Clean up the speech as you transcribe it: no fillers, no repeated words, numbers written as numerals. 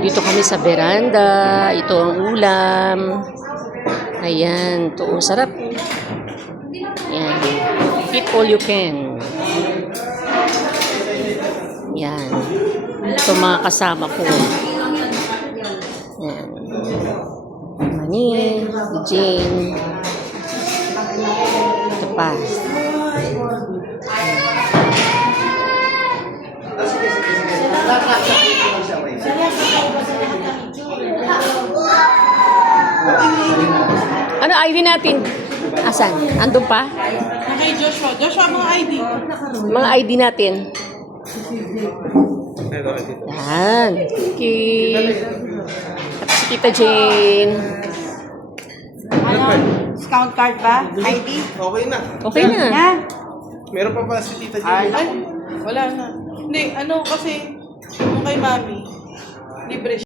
dito kami sa veranda. Ito ang ulam. Ayan, ito. Sarap. Ayan. Eat all you can. Ayan. Ito mga kasama ko. Ayan. Mani, Jane. Ito pa. Ano ID natin? Asan? Andun pa? Kay Joshua. Joshua, mga ID. Mga ID natin. Yan. Okay. At si Tita Jane. Ano? Discount card ba? ID? Okay na. Okay na. Yan. Meron pa pala si Tita Ay, Jenny. wala na. Hindi, ano kasi, yung kay Mami, libre